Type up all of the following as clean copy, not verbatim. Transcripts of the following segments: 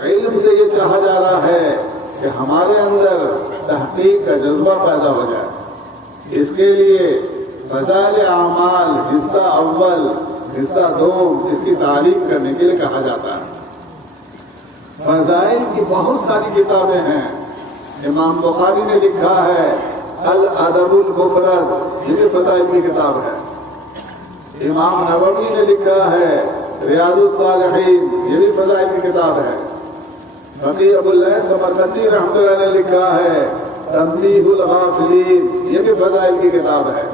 علم سے یہ چاہا جا رہا ہے کہ ہمارے اندر تحقیق کا جذبہ پیدا ہو جائے۔ اس کے لیے فضائل اعمال حصہ اول حصہ دوم اس کی تعریف کرنے کے لیے کہا جاتا ہے۔ فضائل کی بہت ساری کتابیں ہیں۔ امام بخاری نے لکھا ہے الادب المفرد، یہ بھی فضائل کی کتاب ہے۔ امام نووی نے لکھا ہے ریاض الصالحین، یہ بھی فضائل کی کتاب ہے۔ بقی ابو اللیث سمرقندی رحمۃ اللہ نے لکھا ہے تنبیہ الغافلین، یہ بھی فضائل کی کتاب ہے۔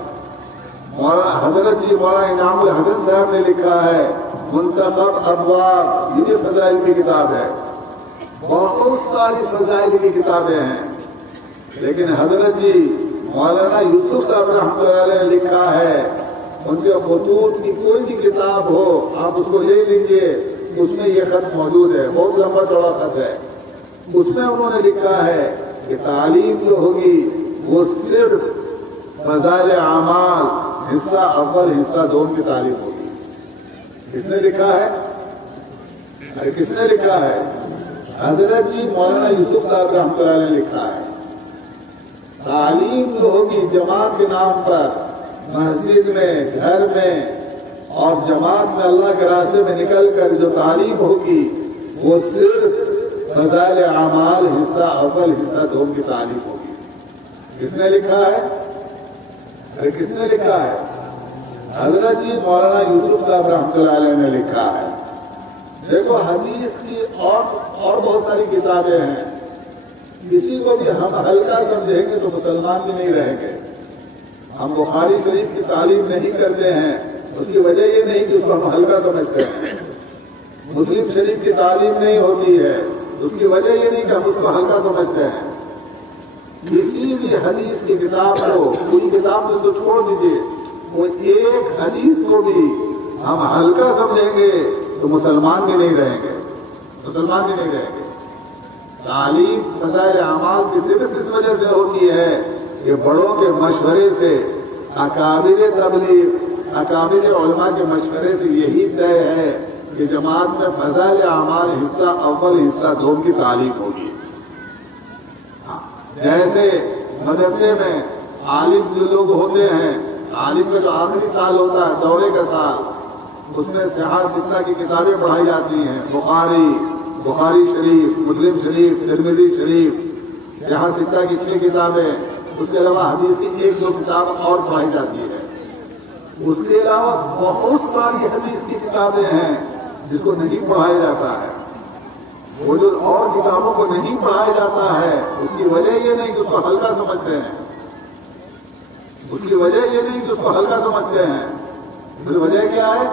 حضرت جی مولانا انعام الحسن صاحب نے لکھا ہے منتخب ابواب، یہ بھی فضائل کی کتاب ہے۔ بہت ساری فضائل کی کتابیں ہیں، لیکن حضرت جی مولانا یوسف صاحب رحمۃ اللہ علیہ نے لکھا ہے، ان کے خطوط کی کوئی بھی کتاب ہو آپ اس کو لے لیجئے، اس میں یہ خط موجود ہے، بہت لمبا چوڑا خط ہے۔ اس میں انہوں نے لکھا ہے کہ تعلیم جو ہوگی وہ صرف فضائل اعمال حصہ اول حصہ دوم کی تعلیم ہوگی۔ کس نے لکھا ہے؟ ارے کس نے لکھا ہے؟ حضرت جی مولانا یوسف صاحب رحمۃ اللہ نے لکھا ہے تعلیم جو ہوگی جماعت کے نام پر، مسجد میں، گھر میں اور جماعت میں اللہ کے راستے میں نکل کر جو تعلیم ہوگی وہ صرف فضائل اعمال حصہ اول حصہ دوم کی تعلیم ہوگی۔ کس نے لکھا ہے؟ ارے کس نے لکھا ہے؟ حضرت جی مولانا یوسف صاحب رحمۃ اللہ علیہ نے لکھا ہے۔ دیکھو حدیث کی اور بہت ساری کتابیں ہیں، کسی کو بھی ہم ہلکا سمجھیں گے تو مسلمان بھی نہیں رہیں گے۔ ہم بخاری شریف کی تعلیم نہیں کرتے ہیں، اس کی وجہ یہ نہیں کہ اس کو ہم ہلکا سمجھتے ہیں۔ مسلم شریف کی تعلیم نہیں ہوتی ہے، اس کی وجہ یہ نہیں کہ ہم اس کو ہلکا سمجھتے ہیں۔ کسی بھی حدیث کی کتاب کو، اس کتاب کو تو چھوڑ دیجیے، وہ ایک حدیث کو بھی ہم ہلکا سمجھیں گے تو مسلمان بھی نہیں رہیں گے، مسلمان بھی نہیں رہیں گے۔ تعلیم فضائل اعمال کی صرف اس وجہ سے ہوتی ہے کہ بڑوں کے مشورے سے، اکابر تبلیغ، اکابر علماء کے مشورے سے یہی طے ہے کہ جماعت میں فضائل اعمال حصہ اول حصہ دوم کی تعلیم ہوگی۔ جیسے مدرسے میں عالم جو لوگ ہوتے ہیں، عالم کا جو آخری سال ہوتا ہے دورے کا سال، اس میں صحاح ستہ کی کتابیں پڑھائی جاتی ہیں، بخاری شریف، مسلم شریف، ترمذی شریف، صحاح ستہ کی 6 کتابیں، اس کے علاوہ حدیث کی 1-2 کتاب اور پڑھائی جاتی ہے۔ اس کے علاوہ بہت ساری حدیث کی کتابیں ہیں جس کو نہیں پڑھایا جاتا ہے۔ وہ جو اور کتابوں کو نہیں پڑھایا جاتا ہے اس کی وجہ یہ نہیں کہ اس کو ہلکا سمجھتے ہیں، اس کی وجہ یہ نہیں کہ اس کو ہلکا سمجھتے ہیں، پھر وجہ کیا ہے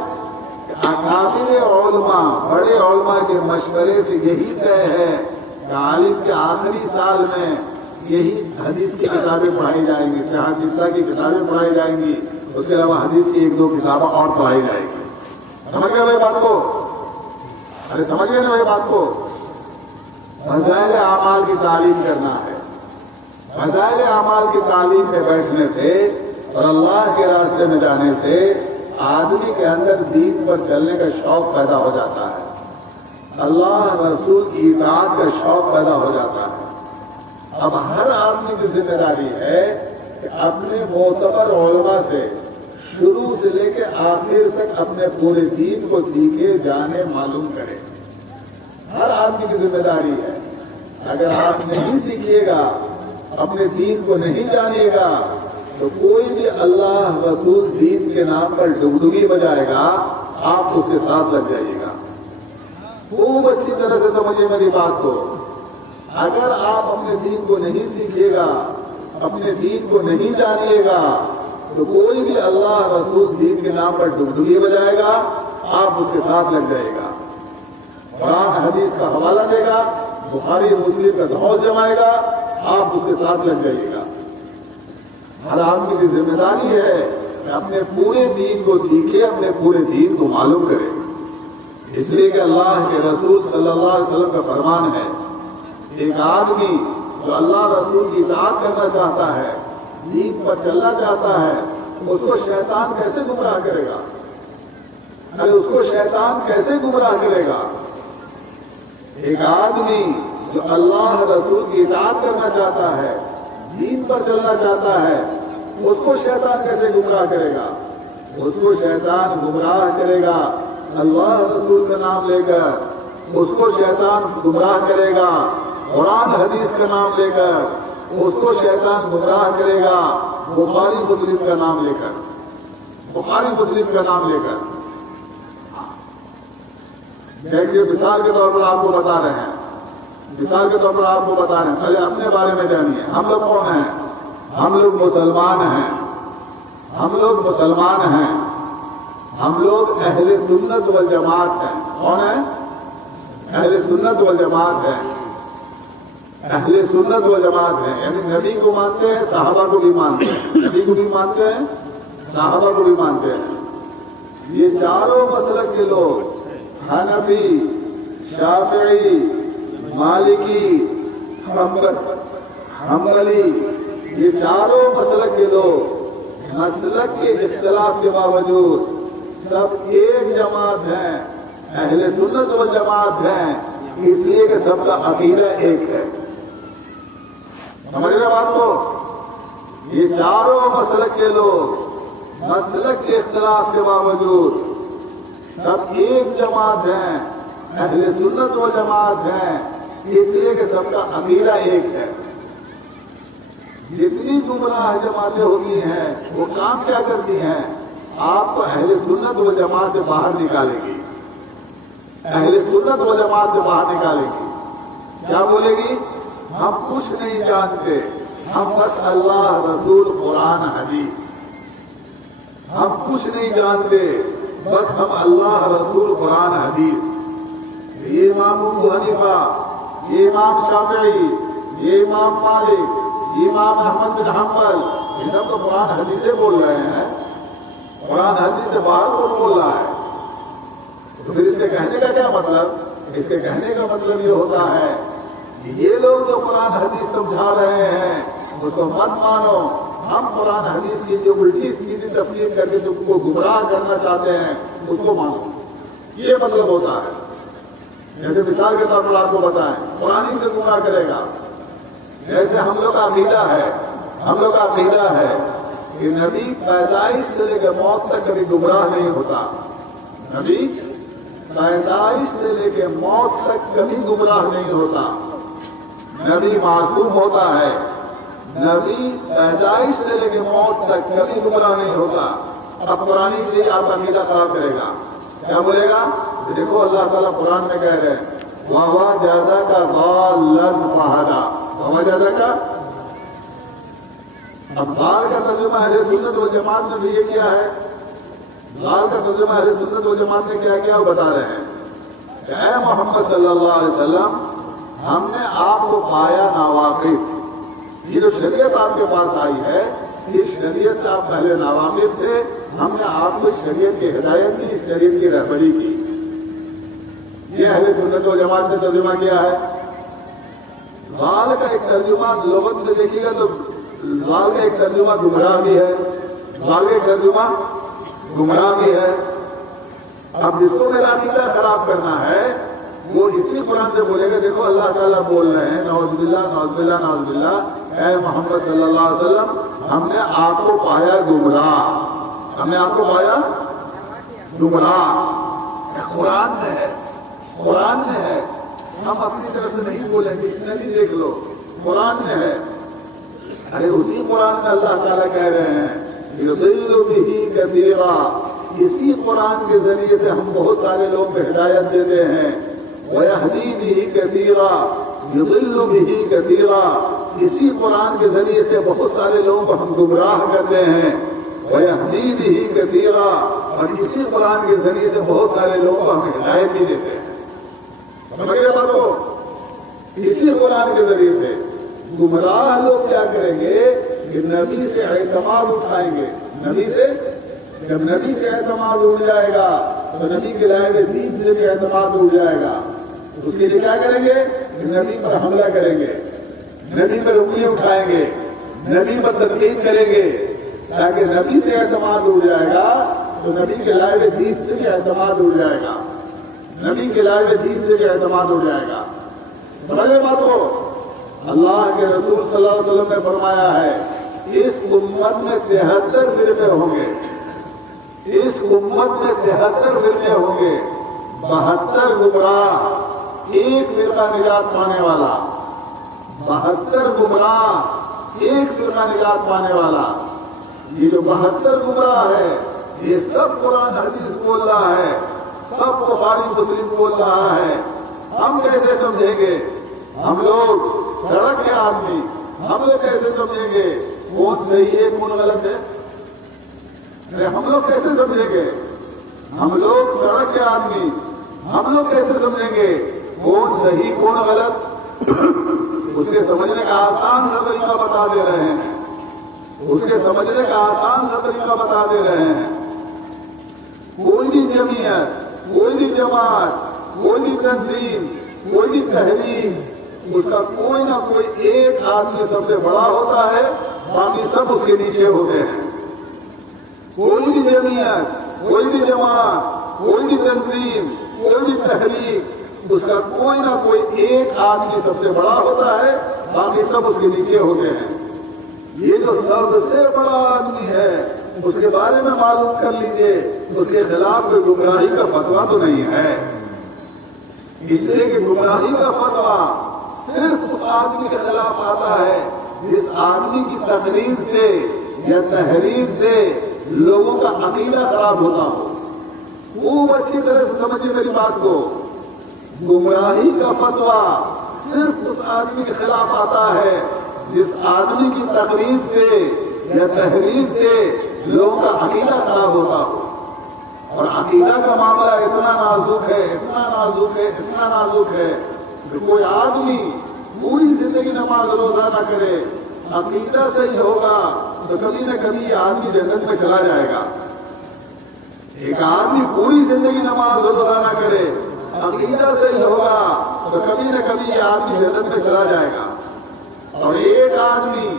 کہ اکابر علماء، بڑے علماء کے مشورے سے یہی طے ہے کہ عالم کے آخری سال میں یہی حدیث کی کتابیں پڑھائی جائیں گی، صحاح ستہ کی کتابیں پڑھائی جائیں گی، اس کے علاوہ حدیث کی 1-2 کتابیں اور پڑھائی جائیں گی۔ سمجھ گئے بھائی بات کو؟ ارے سمجھ گئے نا بھائی بات کو؟ فضائل اعمال کی تعلیم کرنا ہے۔ فضائل اعمال کی تعلیم میں بیٹھنے سے اور اللہ کے راستے میں جانے سے آدمی کے اندر دین پر چلنے کا شوق پیدا ہو جاتا ہے، اللہ رسول کی اطاعت کا شوق پیدا ہو جاتا ہے۔ اب ہر آدمی کی ذمہ داری ہے کہ اپنے معتبر علماء سے شروع سے لے کے آخر تک اپنے پورے دین کو سیکھے، جانے، معلوم کرے۔ ہر آدمی کی ذمہ داری ہے۔ اگر آپ نہیں سیکھیے گا، اپنے دین کو نہیں جانیے گا، تو کوئی بھی اللہ رسول دین کے نام پر ڈگڈگی بجائے گا، آپ اس کے ساتھ لگ جائیے گا۔ خوب اچھی طرح سے سمجھیے میری بات کو۔ اگر آپ اپنے دین کو نہیں سیکھیے گا، اپنے دین کو نہیں جانیے گا، تو کوئی بھی اللہ رسول دین کے نام پر ڈگڈگی بجائے گا، آپ اس کے ساتھ لگ جائے گا، قرآن حدیث کا حوالہ دے گا، بخاری مسلم کا دھول جمائے گا، آپ اس کے ساتھ لگ جائیے گا۔ ہر آدمی کی ذمہ داری ہے کہ اپنے پورے دین کو سیکھے، اپنے پورے دین کو معلوم کرے۔ اس لیے کہ اللہ کے رسول صلی اللہ علیہ وسلم کا فرمان ہے، ایک آدمی جو اللہ رسول کی اطاعت کرنا چاہتا ہے، دین پر چلنا چاہتا ہے، اس کو شیطان کیسے گمراہ کرے گا؟ ارے اس کو شیطان کیسے گمراہ کرے گا؟ ایک آدمی جو اللہ رسول کی اطاعت کرنا چاہتا ہے، دین پر چلنا چاہتا ہے، اس کو شیطان کیسے گمراہ کرے گا؟ اس کو شیطان گمراہ کرے گا اللہ رسول کا نام لے کر، اس کو شیطان گمراہ کرے گا قرآن حدیث کا نام لے کر، اس کو شیطان گمراہ کرے گا بخاری مسلم کا نام لے کر، بخاری مسلم کا نام لے کر۔ دیکھیے مثال کے طور پر آپ کو بتا رہے ہیں، مثال کے طور پر آپ کو بتا رہے ہیں، پہلے اپنے بارے میں جانیے، ہم لوگ کون ہیں؟ ہم لوگ مسلمان ہیں، ہم لوگ مسلمان ہیں، ہم لوگ اہل سنت والجماعت ہیں۔ کون ہیں؟ اہل سنت والجماعت ہیں، اہل سنت والجماعت ہیں، یعنی نبی کو مانتے ہیں، صحابہ کو بھی مانتے ہیں، نبی کو بھی مانتے ہیں، صحابہ کو بھی مانتے ہیں۔ یہ چاروں مسلک کے لوگ حنفی، شافعی، مالکی، حنبلی، یہ چاروں مسلک کے لوگ مسلک کے اختلاف کے باوجود سب ایک جماعت ہیں، اہل سنت والجماعت ہیں، اس لیے کہ سب کا عقیدہ ایک ہے۔ سمجھ رہے بات کو؟ یہ چاروں مسلک کے لوگ مسلک کے اختلاف کے باوجود سب ایک جماعت ہیں، اہل سنت والجماعت ہیں، اس لیے کہ سب کا عقیدہ ایک ہے۔ جتنی گمراہ جماعتیں ہوتی ہیں وہ کام کیا کرتی ہیں؟ آپ کو اہل سنت و جماعت سے باہر نکالے گی، اہل سنت و جماعت سے باہر نکالے گی۔ کیا بولے گی؟ ہم کچھ نہیں جانتے، ہم بس اللہ رسول قرآن حدیث، ہم کچھ نہیں جانتے، بس ہم اللہ رسول قرآن حدیث۔ یہ امام ابو حنیفہ، یہ امام شافعی، یہ امام مالک، یہ امام احمد بن حنبل، یہ سب تو قرآن حدیث سے بول رہے ہیں، قرآن حدیث سے باہر کون بول رہا ہے؟ تو پھر اس کے کہنے کا کیا مطلب؟ اس کے کہنے کا مطلب یہ ہوتا ہے کہ یہ لوگ جو قرآن حدیث سمجھا رہے ہیں اس کو مت مانو، ہم قرآن حدیث کی جو الٹی سیدھی تفسیر کر کے تم کو گمراہ کرنا چاہتے ہیں اس کو مانو، یہ مطلب ہوتا ہے۔ جیسے مثال کے طور پر آپ کو بتائیں، قرآن ہی سے گمراہ کرے گا، جیسے ہم لوگ کا عقیدہ ہے، ہم لوگ کا عقیدہ ہے کہ نبی پیدائش سے لے کے موت تک کبھی گمراہ نہیں ہوتا، نبی پیدائش سے لے کے موت تک کبھی گمراہ نہیں ہوتا، نبی معصوم ہوتا ہے، نبی پیدائش سے لے کے موت تک کبھی گمراہ نہیں ہوتا۔ اب قرآن سے آپ کا عقیدہ خراب کرے گا، کیا بولے گا؟ دیکھو اللہ تعالیٰ قرآن میں کہہ رہے ہیں وَوَجَدَكَ ضَالًّا فَهَدَىٰ، وَوَجَدَكَ، اب ضال کا ترجمہ اہل سنت والجماعت نے بھی یہ کیا ہے، ضال کا ترجمہ اہل سنت والجماعت نے کیا کیا وہ بتا رہے ہیں کہ اے محمد صلی اللہ علیہ وسلم، ہم نے آپ کو پایا ناواقف، یہ جو شریعت آپ کے پاس آئی ہے اس شریعت سے آپ پہلے ناواقف تھے، ہم نے آپ کو شریعت کی ہدایت کی، شریعت کی رہبری کی۔ یہ اہل سنت والجماعت نے ترجمہ کیا ہے۔ ضال کا ایک ترجمہ لغت میں دیکھیے گا تو ضال کا ایک ترجمہ گمراہ بھی ہے، ضال کا ایک ترجمہ گمراہ بھی ہے۔ اب جس کو میرا عقیدہ خراب کرنا ہے وہ اسی قرآن سے بولے گا، دیکھو اللہ تعالیٰ بول رہے ہیں نعوذ باللہ نعوذ باللہ نعوذ باللہ، اے محمد صلی اللہ علیہ وسلم، ہم نے آپ کو پایا گمراہ، ہم نے آپ کو پایا گمراہ۔ قرآن میں ہے، قرآن میں ہے، ہم اپنی طرف سے نہیں بولیں، ڈکشنری دیکھ لو، قرآن میں ہے۔ ارے اسی قرآن میں اللہ تعالیٰ کہہ رہے ہیں یضل بہ کثیرا، اسی قرآن کے ذریعے سے ہم بہت سارے لوگ کو ہدایت دیتے ہیں، ویہدی بہ کثیرا، یضل بہ کثیرا، اسی قرآن کے ذریعے سے بہت سارے لوگوں کو ہم گمراہ کرتے ہیں، ویہدی بہ کثیرا، اور اسی قرآن کے ذریعے سے بہت سارے لوگوں کو ہم ہدایت بھی دیتے ہیں۔ سمجھ گئے بات کو؟ اسی قرآن کے ذریعے سے گمراہ لوگ کیا کریں گے کہ نبی سے اعتماد اٹھائیں گے، نبی سے، جب نبی سے اعتماد اٹھ جائے گا تو نبی کے لائے ہوئے دین سے بھی اعتماد اٹھ جائے گا، اس کے لیے کیا کریں گے کہ نبی پر حملہ کریں گے، نبی پر انگلی اٹھائیں گے، نبی پر تنقید کریں گے، تاکہ نبی سے اعتماد اٹھ جائے گا تو نبی کے لائے ہوئے دین سے بھی اعتماد اٹھ جائے گا، نبی کے لائے دین سے بھی اعتماد ہو جائے گا. سمجھے باتوں؟ اللہ کے رسول صلی اللہ علیہ وسلم نے فرمایا ہے اس امت میں 73 فرقے ہوں گے. اس امت میں 73 فرقے ہوں گے. 72 گمراہ، ایک فرقہ نجات پانے والا. 72 گمراہ، ایک فرقہ نجات پانے والا. یہ جو 72 گمراہ ہے یہ سب قرآن حدیث بول رہا ہے، سب بخاری مسلم بول رہا ہے. ہم کیسے سمجھیں گے؟ ہم لوگ سڑک کے آدمی، ہم لوگ کیسے سمجھیں گے کون صحیح ہے کون غلط ہے؟ ہم لوگ کیسے سمجھیں گے؟ ہم لوگ سڑک کے آدمی، ہم لوگ کیسے سمجھیں گے کون صحیح کون غلط؟ اس کے سمجھنے کا آسان سا طریقہ بتا دے رہے ہیں. اس کے سمجھنے کا آسان سا طریقہ بتا دے رہے ہیں. کوئی بھی جمعیت، کوئی بھی جماعت، کوئی بھی تنظیم، کوئی بھی تحریک، اس کا کوئی نہ کوئی ایک آدمی سب سے بڑا ہوتا ہے، باقی سب اس کے نیچے ہوتے ہیں. کوئی بھی جمعیت، کوئی بھی جماعت، کوئی بھی تنظیم، کوئی بھی تحریک، اس کا کوئی نہ کوئی ایک آدمی سب سے بڑا ہوتا ہے، باقی سب اس کے نیچے ہوتے ہیں. یہ جو سب سے بڑا آدمی ہے اس کے بارے میں معلوم کر لیجئے، اس کے خلاف کوئی گمراہی کا فتویٰ تو نہیں ہے. اس لیے کہ گمراہی کا فتویٰ صرف اس آدمی کے خلاف آتا ہے جس آدمی کی تقریر سے یا تحریر سے لوگوں کا عقیدہ خراب ہوتا ہو. خوب اچھی طرح سے سمجھیے میری بات کو. گمراہی کا فتویٰ صرف اس آدمی کے خلاف آتا ہے جس آدمی کی تقریر سے یا تحریر سے لوگوں کا عقیدہ خراب ہوتا ہو. اور عقیدہ کا معاملہ اتنا نازک ہے، اتنا نازک ہے، اتنا نازک ہے کہ کوئی آدمی پوری زندگی نماز روزہ نہ کرے، عقیدہ صحیح ہوگا تو کبھی نہ کبھی یہ آدمی جنت میں چلا جائے گا. ایک آدمی پوری زندگی نماز روزہ نہ کرے، عقیدہ صحیح ہوگا تو کبھی نہ کبھی یہ آدمی جنت میں چلا جائے گا. اور ایک آدمی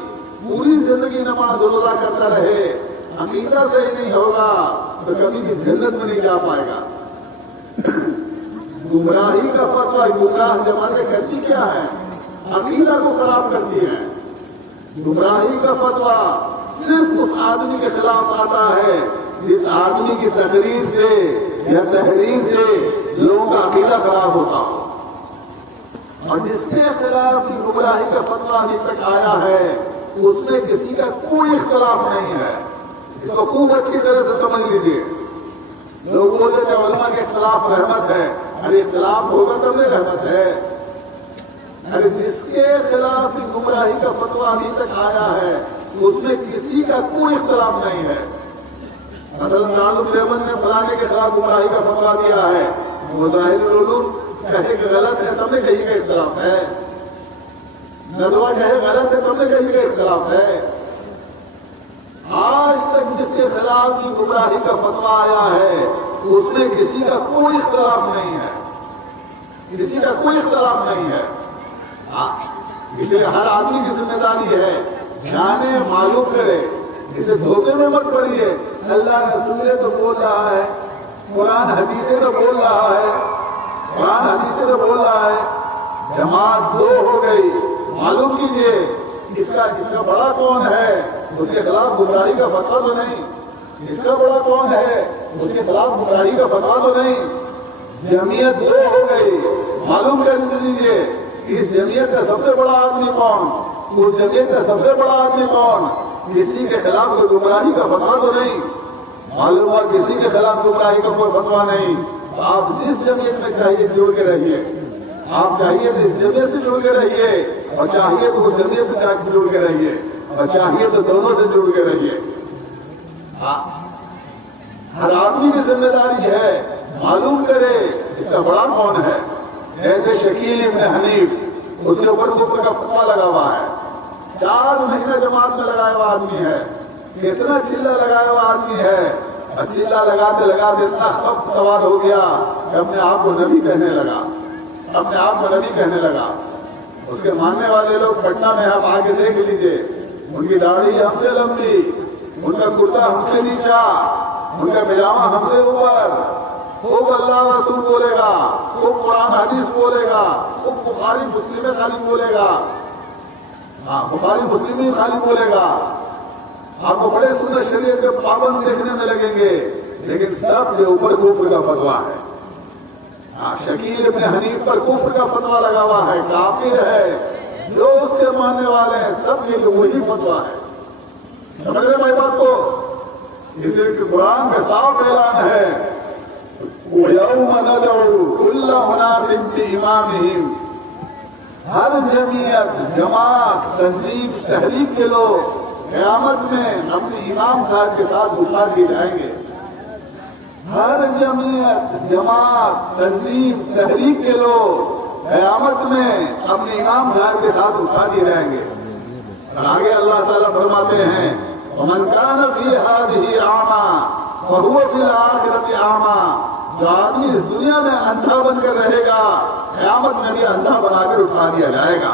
پوری زندگی نماز روزہ کرتا رہے، عقیدہ صحیح نہیں ہوگا تو کبھی بھی جنت میں نہیں جا پائے گا. گمراہی کا فتویٰ گمراہ جماعتیں کرتی کیا ہے؟ عقیدہ کو خراب کرتی ہے. گمراہی کا فتویٰ صرف اس آدمی کے خلاف آتا ہے جس آدمی کی تقریر سے یا تحریر سے لوگوں کا عقیدہ خراب ہوتا ہو. اور جس کے خلاف گمراہی کا فتویٰ ابھی تک آیا ہے اس میں کسی کا کوئی اختلاف نہیں ہے. اس کو خوب اچھی طرح سے سمجھ لیجیے. لوگ بولتے ہیں علماء کے خلاف رحمت ہے. ارے اختلاف ہوگا تب نہیں رحمت ہے. ارے جس کے خلاف گمراہی کا فتویٰ ابھی تک آیا ہے اس میں کسی کا کوئی اختلاف نہیں ہے. مثلا دارالعلوم دیوبند نے فلانے کے خلاف گمراہی کا فتویٰ دیا ہے، مظاہر العلوم کہے کہ غلط ہے تب نے کہیں کہ اختلاف ہے. ندوہ کہے غلط ہے تب نے کہیں کہ اختلاف ہے. آج تک جس کے خلاف بھی گمراہی کا فتویٰ آیا ہے اس میں کسی کا کوئی اختلاف نہیں ہے، کسی کا کوئی اختلاف نہیں ہے. اس لیے ہر آدمی کی ذمہ داری ہے جانے معلوم کرے، اسے دھوکے میں مت پڑیے. اللہ رسول تو بول رہا ہے، قرآن حدیثیں تو بول رہا ہے، قرآن حدیثیں تو بول رہا ہے. جماعت دو ہو گئی، معلوم کیجیے اس کا بڑا کون ہے، اس کے خلاف گمراہی کا فتویٰ تو نہیں. اس کا بڑا کون ہے، اس کے خلاف گمراہی کا فتویٰ تو نہیں. جمعیت دو ہو گئی، معلوم کر لیجیے اس جمعیت کا سب سے بڑا آدمی کون، اس جمعیت کا سب سے بڑا آدمی کون. کسی کے خلاف کوئی گمراہی کا فتویٰ تو نہیں. معلوم ہوا کسی کے خلاف گمراہی کا کوئی فتویٰ نہیں. آپ جس جمعیت میں چاہیے جڑ کے رہیے، آپ چاہیے تو اس جمعیت سے جڑ کے رہیے، اور چاہیے تو اس جمعیت سے جڑ کے رہیے، اور چاہیے تو دونوں سے جڑ کے رہیے. ہر آدمی کی ذمہ داری ہے معلوم کرے اس کا بڑا کون ہے. ایسے شکیل ابن حنیف، اس کے اوپر کفر کا فتویٰ لگا ہوا ہے، 4 مہینہ جماعت میں لگایا ہوا آدمی ہے، کتنا چلہ لگایا ہوا آدمی ہے، اور چلہ لگاتے لگاتے اتنا خفت سوار ہو گیا کہ اپنے آپ کو نبی کہنے لگا، اپنے آپ کو نبی کہنے لگا. اس کے ماننے والے لوگ پٹنہ میں آپ آگے دیکھ لیجئے، ان کی داڑھی ہم سے لمبی، ان کا کرتا ہم سے نیچا، ان کا پجامہ ہم سے اوپر، خوب اللہ رسول بولے گا، خوب قرآن حدیث بولے گا، خوب بخاری مسلم خالی بولے گا، ہاں بخاری مسلم ہی خالی بولے گا، آپ کو بڑے سنت شریعت کے پابند دیکھنے میں لگیں گے، لیکن سب کے اوپر کفر کا فتویٰ ہے۔ شکیل ابن حنیف پر کفر کا فتویٰ لگا ہوا ہے، کافر ہے، جو اس کے ماننے والے ہیں سب کے لیے وہی فتویٰ ہے۔ سمجھ رہے بھائی بات کو؟ اس لیے کہ قرآن میں صاف اعلان ہے، وَيَوْمَ نَدْعُو كُلَّ أُنَاسٍ بِإِمَامِهِمْ، ہر جمعیت، جماعت، تنظیم، تحریک کے لوگ قیامت میں اپنے امام صاحب کے ساتھ اٹھا دیے جائیں گے۔ ہر جمعیت، جماعت، تنظیم، تحریک کے لوگ قیامت میں اپنے امام صاحب کے ساتھ اٹھا دیے جائیں گے۔ اور آگے اللہ تعالیٰ فرماتے ہیں وَمَنْ كَانَ فِي هَٰذِهِ أَعْمَىٰ فَهُوَ فِي الْآخِرَةِ أَعْمَىٰ، جو آدمی اس دنیا میں اندھا بن کر رہے گا قیامت میں بھی اندھا بنا کر اٹھا دیا جائے گا۔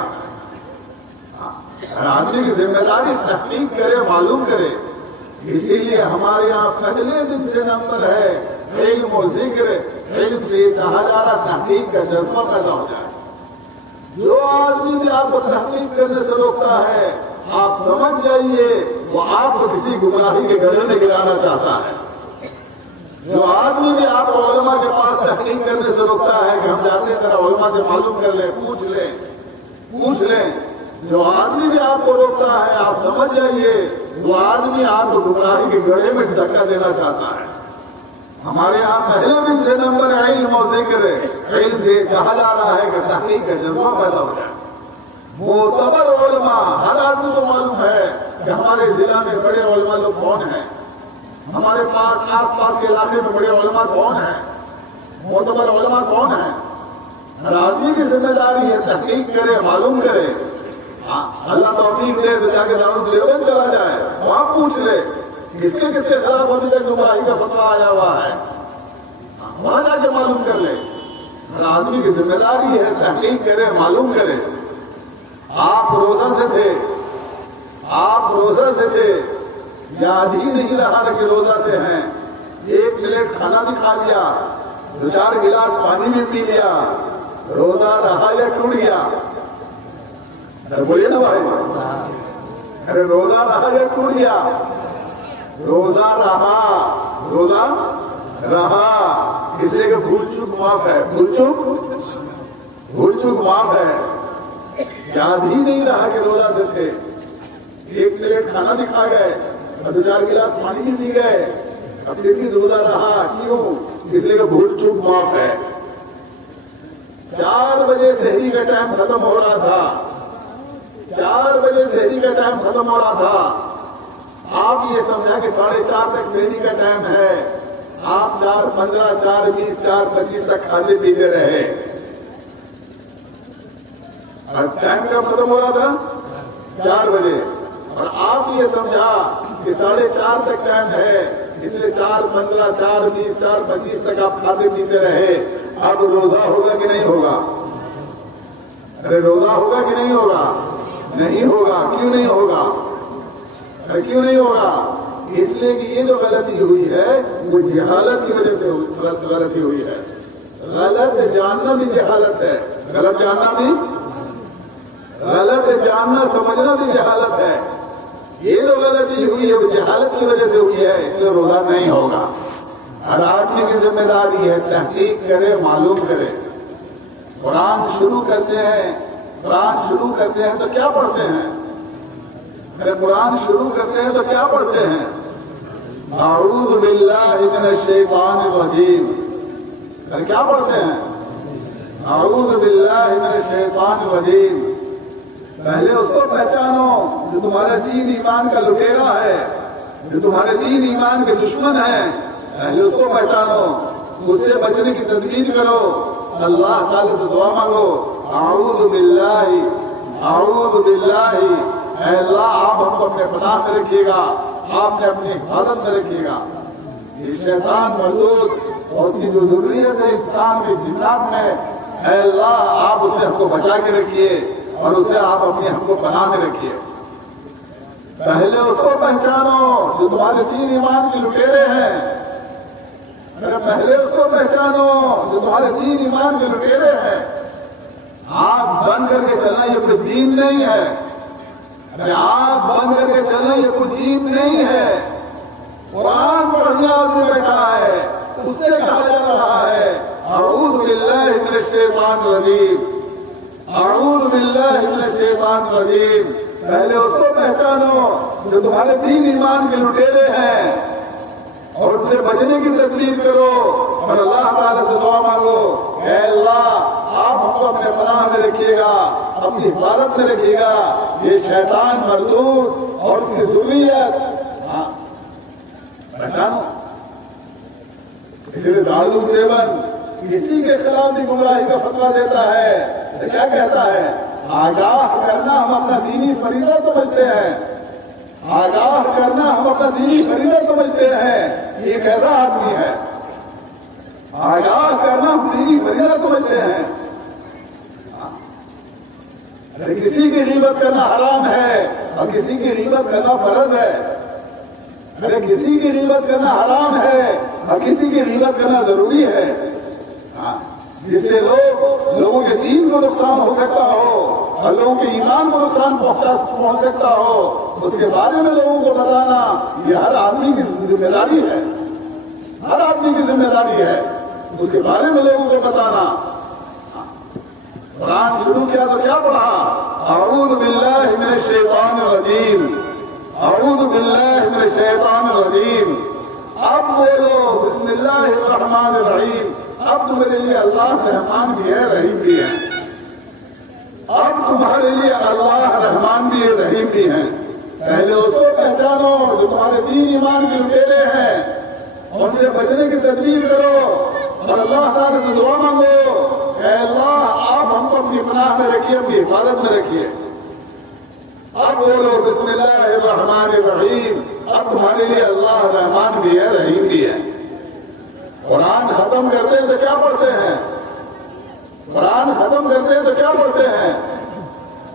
ہر آدمی کی ذمہ داری تحقیق کرے، معلوم کرے۔ اسی لیے ہمارے یہاں پہلے دن سے نمبر ہے علم و ذکر، علم سے یہ چاہا جا رہا تحقیق کا جذبہ پیدا ہو جائے۔ جو آدمی بھی آپ کو تحقیق کرنے سے روکتا ہے، آپ سمجھ جائیے وہ آپ کو کسی گمراہی کے گڑھے میں گرانا چاہتا ہے۔ جو آدمی بھی آپ کو علماء کے پاس تحقیق کرنے سے روکتا ہے کہ ہم جاتے ہیں ذرا علماء سے معلوم کر لیں، پوچھ لیں، جو آدمی بھی آپ کو روکتا ہے آپ سمجھ جائیے وہ آدمی آپ کو گمراہی کے گڑھے میں دھکا دینا چاہتا ہے۔ ہمارے یہاں پہلے دن سے نمبر علم و ذکر، علم سے چاہا جا رہا ہے کہ تحقیق کا جذبہ پیدا ہو جائے۔ معتبر علماء، ہر آدمی کو معلوم ہے کہ ہمارے ضلع میں بڑے علماء لوگ کون ہیں، ہمارے پاس آس پاس کے علاقے میں بڑے علماء کون ہیں، معتبر علماء کون ہیں۔ ہر آدمی کی ذمہ داری ہے تحقیق کرے، معلوم کرے۔ اللہ توفیق دے تو جا کے دارالعلوم چلا جائے، وہاں پوچھ لے کس کے خلاف ابھی تک گمراہی کا فتویٰ آیا ہوا ہے، وہاں جا کے معلوم کر لے۔ ہر آدمی کی ذمہ داری ہے تحقیق کرے، معلوم کرے۔ آپ روزہ سے تھے، یاد ہی نہیں رہا کہ روزہ سے ہیں، ایک پلیٹ کھانا بھی کھا لیا، 2-4 گلاس پانی بھی پی لیا، روزہ رہا یا ٹوٹ گیا؟ بولیے نا بھائی، ارے روزہ رہا یا ٹوٹ گیا؟ روزہ رہا، اس لیے کہ بھول چوک معاف ہے، بھول چوک معاف ہے۔ یاد ہی نہیں رہا کہ روزہ سے تھے، ایک پلیٹ کھانا بھی کھا گئے اور 2-4 گلاس پانی بھی پی گئے، اب پھر بھی روزہ رہا، کیوں؟ اس لیے کہ بھول چوک معاف ہے۔ 4 بجے سحری کا ٹائم ختم ہو رہا تھا، 4 بجے سحری کا ٹائم ختم ہو رہا تھا، آپ یہ سمجھا کہ 4:30 تک سحری کا ٹائم ہے، آپ 4:15، 4:20، 4:25 تک کھاتے پیتے رہے۔ اور ٹائم کب ختم ہو رہا تھا؟ 4 بجے، اور آپ یہ سمجھا کہ 4:30 تک ٹائم ہے، اس لیے 4:15، 4:20، 4:25 تک آپ کھاتے پیتے رہے۔ اب روزہ ہوگا کہ نہیں ہوگا؟ ارے روزہ ہوگا کہ نہیں ہوگا؟ نہیں ہوگا۔ کیوں نہیں ہوگا؟ کیوں نہیں ہوگا؟ اس لیے کہ یہ جو غلطی ہوئی ہے وہ جہالت کی وجہ سے غلطی ہوئی ہے۔ غلط جاننا بھی جہالت ہے، غلط جاننا سمجھنا بھی جہالت ہے۔ یہ جو غلطی ہوئی ہے وہ جہالت کی وجہ سے ہوئی ہے، اس لیے روزہ نہیں ہوگا۔ ہر آدمی کی ذمہ داری ہے تحقیق کرے، معلوم کرے۔ قرآن شروع کرتے ہیں تو کیا پڑھتے ہیں؟ قرآن شروع کرتے ہیں تو کیا پڑھتے ہیں؟ اعوذ باللہ من الشیطان الرجیم۔ کیا پڑھتے ہیں؟ اعوذ باللہ من الشیطان الرجیم۔ پہلے اس کو پہچانو جو تمہارے دین ایمان کا لٹیرا ہے، جو تمہارے دین ایمان کے دشمن ہیں، پہلے اس کو پہچانو، اس سے بچنے کی تدبیر کرو، اللہ تعالیٰ سے دعا مانگو۔ اعوذ باللہ، اے اللہ آپ ہم کو اپنے پناہ میں رکھیے گا، آپ نے اپنی حفاظت میں رکھیے گا۔ یہ شیطان مردود اور اس کی جو ضروریت ہے انسان کے جنات میں، اے اللہ آپ اسے ہم کو بچا کے رکھیے اور اسے آپ اپنے ہم کو پناہ میں رکھیے۔ پہلے اس کو پہچانو جو تمہارے دین ایمان کے لٹیرے ہیں، میرے پہلے اس کو پہچانو جو تمہارے دین ایمان کے لٹیرے ہیں. آنکھ بند کر کے چلنا یہ کوئی دین نہیں ہے. آنکھ بند کر کے چلنا یہ کوئی دین نہیں ہے. قرآن پڑھنے آدمی بیٹھا ہے اس سے کہا جا رہا ہے اعوذ باللہ من الشیطان الرجیم، اعوذ باللہ من الشیطان الرجیم. پہلے اس کو پہچانو جو تمہارے دین ایمان کے لٹیرے ہیں اور ان سے بچنے کی تدبیر کرو اور اللہ تعالیٰ سے دعا مانگو اے اللہ آپ ہم کو اپنے پناہ میں رکھیے گا، اپنی حفاظت میں رکھیے گا. یہ شیطان مردود اور اس کی ذریت پہچانو. اسی لیے دارالعلوم دیوبند کسی کے خلاف بھی گمراہی کا فتویٰ دیتا ہے تو کیا کہتا ہے؟ آگاہ کرنا ہم اپنا دینی فریضہ سمجھتے ہیں، آگاہ کرنا ہم اپنا دینی فریضہ سمجھتے ہیں. یہ کیسا آدمی ہے؟ آگاہ کرنا ہم دینی فریضہ سمجھتے ہیں. کسی کی غیبت کرنا حرام ہے اور کسی کی غیبت کرنا فرض ہے. کسی کی غیبت کرنا حرام ہے اور کسی کی غیبت کرنا ضروری ہے. جس سے لوگوں کے دین کو نقصان ہو سکتا ہو اور لوگوں کے ایمان کو نقصان پہنچ سکتا ہو، اس کے بارے میں لوگوں کو بتانا یہ ہر آدمی کی ذمہ داری ہے. ہر آدمی کی ذمہ داری ہے اس کے بارے میں لوگوں کو بتانا. قرآن شروع کیا تو کیا پڑھا؟ اعوذ باللہ من الشیطان الرجیم، اعوذ باللہ من الشیطان الرجیم. اب بولو بسم اللہ الرحمن الرحیم. اب تمہارے لیے اللہ رحمان بھی ہے رحیم بھی ہے. اب تمہارے لیے اللہ رحمان بھی ہے رحیم بھی ہے. پہلے اس کو پہچانو جو تمہارے دین ایمان کے لٹیرے ہیں، ان سے بچنے کی تدبیر کرو اور اللہ تعالیٰ سے دعا مانگو اے اللہ آپ ہم کو اپنی پناہ میں رکھیے، اپنی حفاظت میں رکھیے. اب بولو بسم اللہ الرحمن الرحیم. اب تمہارے لیے اللہ رحمان بھی ہے رحیم بھی ہے. قرآن ختم کرتے ہیں تو کیا پڑھتے ہیں؟ قرآن ختم کرتے ہیں تو کیا پڑھتے ہیں؟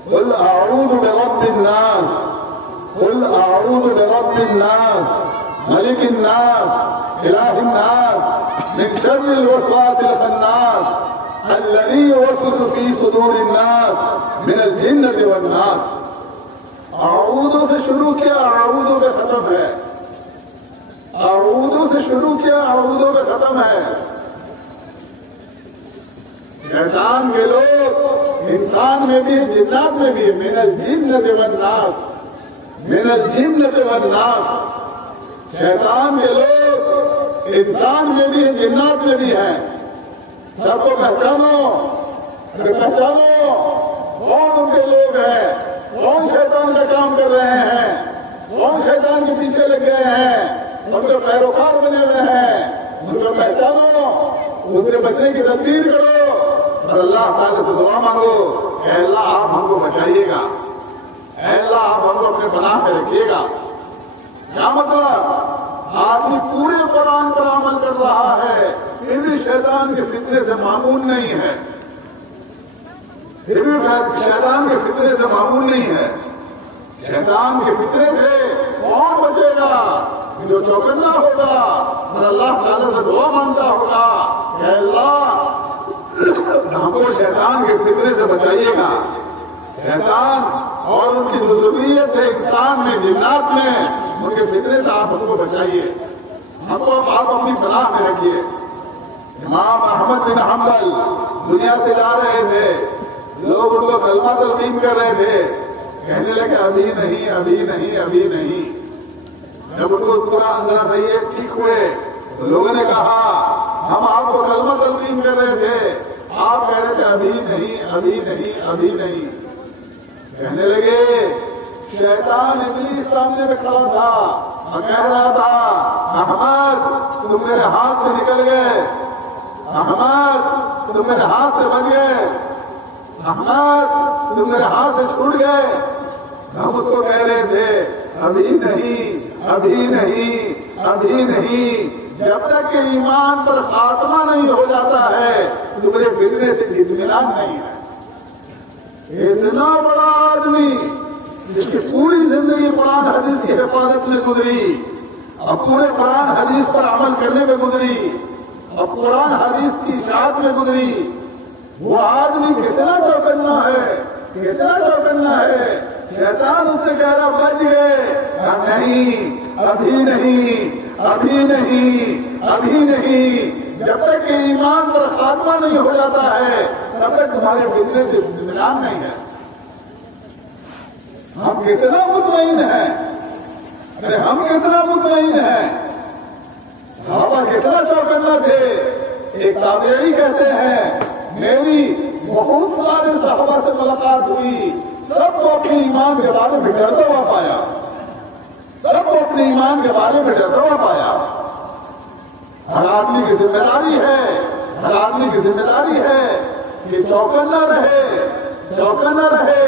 قل اعوذ برب الناس، قل اعوذ برب الناس ملک الناس الہ الناس من شر الوسواس الخناس الذی یوسوس فی صدور الناس من الجنۃ والناس. اعوذ سے شروع کیا اعوذ پہ ختم ہے، اعوذ سے شروع کیا اعوذ پہ ختم ہے. شیطان کے لوگ انسان میں بھی جنات میں بھی من الجنۃ والناس، من الجنۃ والناس. شیطان کے لوگ انسان میں بھی جنات میں بھی ہیں. سب کو پہچانو، پہچانو کون ان کے لوگ ہیں، کون شیطان کا کام کر رہے ہیں، کون شیطان کے پیچھے لگ گئے ہیں، ان کے پیروکار بنے ہوئے ہیں. ان کو پہچانو، ان سے بچنے کی تدبیر کرو اور اللہ تعالیٰ سے دعا مانگو اے اللہ آپ ہم کو بچائیے گا، اے اللہ آپ ہم کو اپنے پناہ میں رکھیے گا. کیا مطلب؟ آدمی پورے قرآن پر عمل کر رہا ہے پھر بھی شیطان کے فتنے سے معمون نہیں ہے، پھر بھی شیطان کے فتنے سے معمول نہیں ہے. شیطان کے فتنے سے کون بچے گا؟ جو چوکنا ہوگا اور اللہ تعالیٰ سے دعا مانگتا ہوگا کہ اللہ ہم کو شیطان کے فتنے سے بچائیے گا. شیطان اور ان کی ذریت ہے انسان میں جنات میں، ان کے فتنے سے آپ ہم کو بچائیے، ہم کو آپ اپنی پناہ میں رکھیے. امام احمد بن حنبل دنیا سے جا رہے تھے، لوگ ان کو کلمہ تلقین کر رہے تھے، کہنے لگے ابھی نہیں ابھی نہیں ابھی نہیں. جب ان کو پورا اندرا صحیح ٹھیک ہوئے تو لوگوں نے کہا ہم آپ کو کلمہ تلقین کر رہے تھے، آپ کہہ رہے تھے ابھی نہیں ابھی نہیں ابھی نہیں. کہنے لگے شیطان ابلیس سامنے میں کھڑا تھا اور کہہ رہا تھا احمد تم میرے ہاتھ سے نکل گئے، احمد تم میرے ہاتھ سے بچ گئے، احمد تم میرے ہاتھ سے چھوٹ گئے. ہم اس کو کہہ رہے تھے ابھی نہیں ابھی نہیں ابھی نہیں. جب تک کہ ایمان پر خاتمہ نہیں ہو جاتا ہے تمہارے فتنے سے اطمینان نہیں ہے. اتنا بڑا آدمی جس کی پوری زندگی قرآن حدیث کی حفاظت میں گزری اور پورے قرآن حدیث پر عمل کرنے میں گزری، اور قرآن حدیث کی اشاعت میں گزری، وہ آدمی کتنا چوکنا ہے، کتنا چوکنا ہے۔ شیطان اس سے کہہ رہا بچ گئے، نہیں ابھی نہیں، ابھی نہیں، ابھی نہیں، جب تک کہ ایمان پر خاتمہ نہیں ہو جاتا ہے تب تک تمہارے فتنے سے اطمینان نہیں ہے۔ ہم کتنا مطمئن ہیں، ارے ہم کتنا مطمئن ہیں، صحابہ کتنا چوکنا تھے۔ ایک تابعی کہتے ہیں میری بہت سارے صحابہ سے ملاقات ہوئی، سب کو اپنے ایمان کے بارے میں ڈرتا ہوا پایا، سب کو اپنے ایمان کے بارے میں ڈرتا ہوا پایا۔ ہر آدمی کی ذمہ داری ہے، ہر آدمی کی ذمہ داری ہے کہ چوکنا رہے، چوکنا رہے،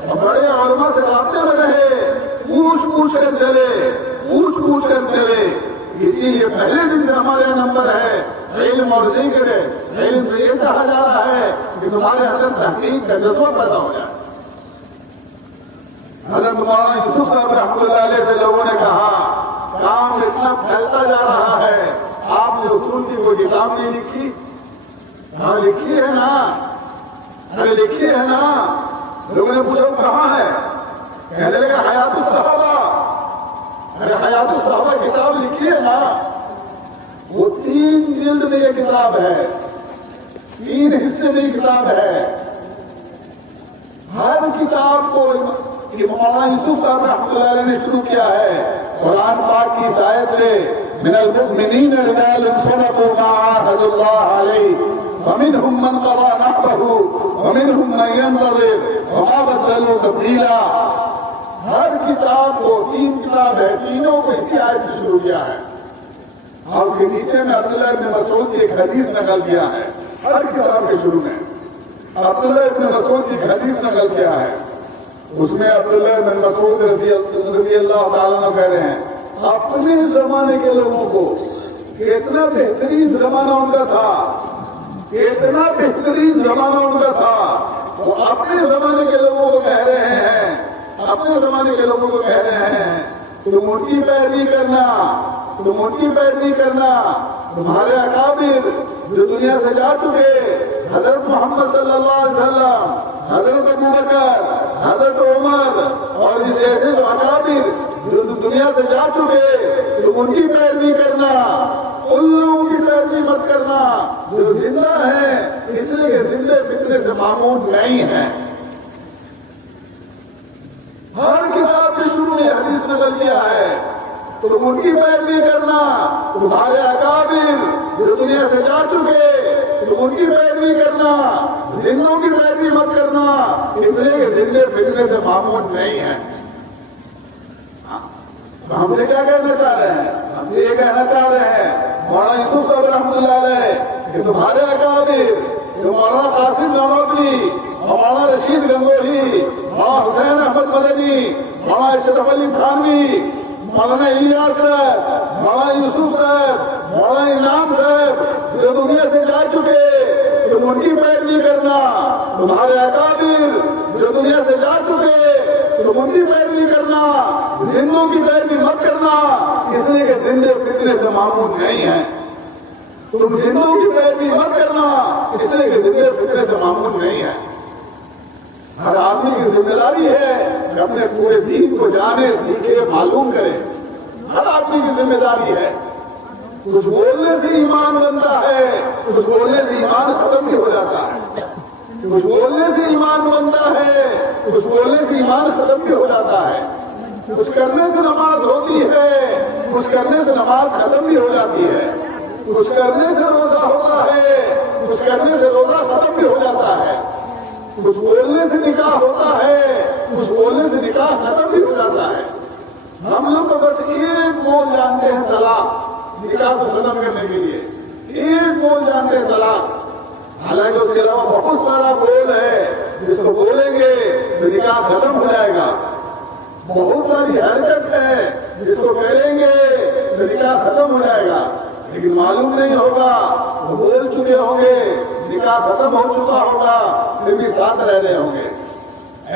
اور بڑے علماء سے رابطے میں رہے، پوچھ پوچھ کر چلے، پوچھ پوچھ کر چلے۔ اسی لیے پہلے دن سے ہمارے یہاں نمبر ہے علم اور ذکر۔ علم سے یہ کہا جا رہا ہے کہ تمہارے اندر تحقیق کا جذبہ پیدا ہو جائے۔ حضرت مولانا یوسف صاحب رحمۃ اللہ علیہ سے لوگوں نے کہا کام اتنا پھیلتا جا رہا ہے، آپ نے اصول کی کوئی کتاب نہیں لکھی؟ ہاں لکھی ہے نا، ارے لکھی ہے نا۔ لوگوں نے پوچھا کہاں ہے؟ کہنے لگا حیات الصحابہ۔ ارے حیات الصحابہ کتاب لکھی ہے نا، وہ 3 جلد میں یہ کتاب ہے، 3 حصے میں یہ کتاب ہے۔ ہر کتاب کو مولانا یوسف صاحب رحمۃ اللہ علیہ نے شروع کیا ہے قرآن پاک کی اس آیت سے، من المؤمنین رجال صدقوا ما عاهدوا الله علیہ ومنهم من قضى نحبه ومنهم من ينتظر وما بدلوا تبدیلا۔ ہر کتاب کو 3 کتاب ہے، تینوں کو اسی آیت سے شروع کیا ہے، اور اس کے نیچے میں عبداللہ ابن مسعود کی ایک حدیث نقل کیا ہے۔ ہر کتاب کے شروع میں عبداللہ ابن مسعود کی ایک حدیث نقل کیا ہے، اس میں عبداللہ ابن مسعود رضی اللہ تعالیٰ عنہ کہہ رہے ہیں اپنے زمانے کے لوگوں کو، کتنا بہترین زمانہ ان کا تھا، کتنا بہترین زمانہ ان کا تھا۔ وہ اپنے زمانے کے لوگوں کو کہہ رہے ہیں، اپنے زمانے کے لوگوں کو کہہ رہے ہیں تم ان کی پیروی کرنا، تم ان کی پیروی کرنا۔ تمہارے اکابر جو دنیا سے جا چکے، حضرت محمد صلی اللہ علیہ وسلم، حضرت ابو بکر، حضرت عمر اور اس جیسے جو اکابر جو دنیا سے جا چکے، تم ان کی پیروی کرنا، ان لوگوں کی پیروی مت کرنا جو زندہ ہیں، اس لیے کہ زندے فتنے سے معمون نہیں ہیں۔ ہر کتاب کے شروع میں حدیث نقل کیا ہے، تم ان کی پیروی کرنا، تمہارے اکابر جو دنیا سے جا چکے، تم ان کی پیروی کرنا، زندوں کی پیروی مت کرنا، اس لیے کہ زندے فتنے سے معمون نہیں ہیں۔ ہم سے کیا کہنا چاہ رہے ہیں؟ ہم سے یہ کہنا چاہ رہے ہیں مولانا یوسف صاحب رحمۃ اللہ علیہ کہ تمہارے اکابر جو مولانا قاسم نانوتوی، مولانا رشید گنگوہی، مولانا حسین احمد مدنی، مولانا اشرف علی تھانوی، مولانا الیاس صاحب، مولانا یوسف صاحب، مولانا انعام صاحب جو دنیا سے جا چکے، تم ان کی پیروی کرنا، تمہارے اکابر جو دنیا سے جا چکے، تم ان کی پیروی کرنا، زندوں کی پیروی مت کرنا، اس لیے کہ زندے فتنے سے معمون نہیں ہیں۔ تم زندوں کی پیروی مت کرنا، اس لیے کہ زندے فتنے سے معمون نہیں ہیں۔ ہر آدمی کی ذمہ داری ہے کہ اپنے پورے دین کو جانے، سیکھے، معلوم کرے۔ ہر آدمی کی ذمہ داری ہے۔ کچھ بولنے سے ایمان بنتا ہے، کچھ بولنے سے ایمان ختم بھی ہو جاتا ہے۔ کچھ بولنے سے ایمان بنتا ہے، کچھ بولنے سے ایمان ختم بھی ہو جاتا ہے۔ کچھ کرنے سے نماز ہوتی ہے، کچھ کرنے سے نماز ختم بھی ہو جاتی ہے۔ کچھ کرنے سے روزہ ہوتا ہے، کچھ کرنے سے روزہ ختم بھی ہو جاتا ہے۔ کچھ بولنے سے نکاح ہوتا ہے، کچھ بولنے سے نکاح ختم بھی ہو جاتا ہے۔ ہم لوگ تو بس ایک بول جانتے ہیں طلاق، نکاح کو ختم کرنے کے لیے ایک بول جانتے ہیں طلاق، حالانکہ اس کے علاوہ بہت سارا بول ہے جس کو بولیں گے تو نکاح ختم ہو جائے گا۔ بہت ساری حرکت ہے جس کو کریں گے تو نکاح ختم ہو جائے گا، لیکن معلوم نہیں ہوگا، وہ بول چکے ہوں گے، نکاح ختم ہو چکا ہوگا، پھر بھی ساتھ رہ رہے ہوں گے۔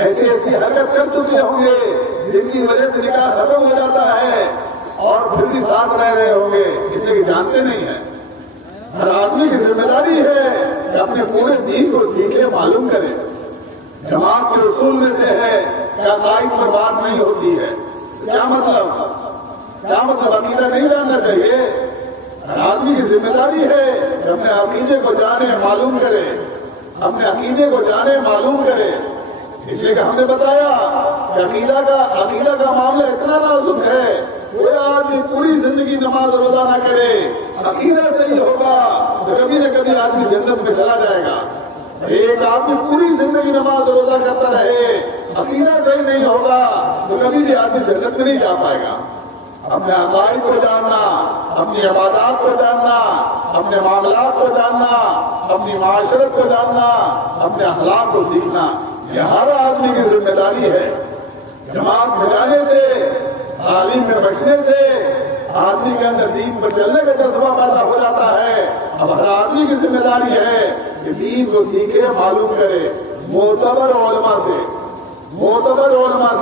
ایسی ایسی حرکت کر چکے ہوں گے جن کی وجہ سے نکاح ختم ہو جاتا ہے اور پھر بھی ساتھ رہ رہے ہوں گے، اس لیے کہ جانتے نہیں ہیں۔ ہر آدمی کی ذمہ داری ہے کہ اپنے پورے دین کو سیکھے، معلوم کرے۔ جماعت کے اصول میں سے ہے کہ عقائد پر بات نہیں ہوتی ہے۔ کیا مطلب عقیدہ نہیں جاننا چاہیے؟ ہر آدمی کی ذمہ داری ہے کہ اپنے عقیدے کو جانے، معلوم کرے، اپنے عقیدے کو جانے، معلوم کرے۔ اس لیے کہ ہم نے بتایا کہ عقیدہ کا معاملہ اتنا نازک ہے، کوئی آدمی پوری زندگی نماز روزہ نہ کرے، عقیدہ صحیح ہوگا تو کبھی نہ کبھی آدمی جنت میں چلا جائے گا۔ ایک آدمی پوری زندگی نماز روزہ کرتا رہے، عقیدہ صحیح نہیں ہوگا تو کبھی بھی آدمی جنت میں نہیں جا پائے گا۔ اپنے عقائد کو جاننا، اپنی عبادات کو جاننا، اپنے معاملات کو جاننا، اپنی معاشرت کو جاننا، اپنے اخلاق کو سیکھنا، یہ ہر آدمی کی ذمہ داری ہے۔ جماعت میں جانے سے، تعلیم میں بیٹھنے سے آدمی کے اندر دین پر چلنے کا جذبہ پیدا ہو جاتا ہے۔ اب ہر آدمی کی ذمہ داری ہے کہ دین کو سیکھے، معلوم کرے، معتبر علماء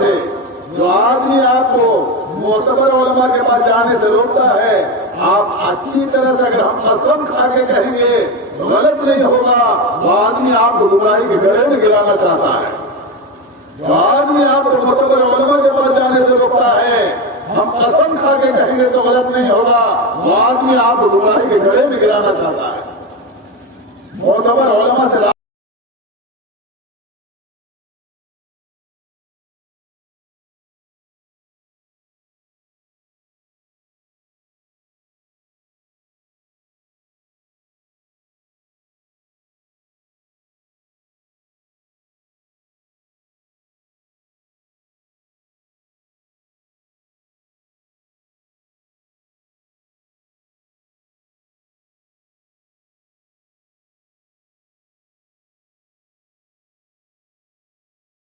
سے۔ جو آدمی آپ کو معتبر علماء کے پاس جانے سے روکتا ہے، آپ اچھی طرح سے اگر ہم قسم کھا کے کہیں گے تو غلط نہیں ہوگا، وہ آدمی آپ کو گمراہی کے گڑھے میں گرانا چاہتا ہے۔ جو آدمی آپ کو معتبر علماء کے پاس جانے سے روکتا ہے، ہم قسم کھا کے کہیں گے تو غلط نہیں ہوگا، وہ آدمی آپ کو گمراہی کے گڑھے میں گرانا چاہتا ہے۔ معتبر علماء سے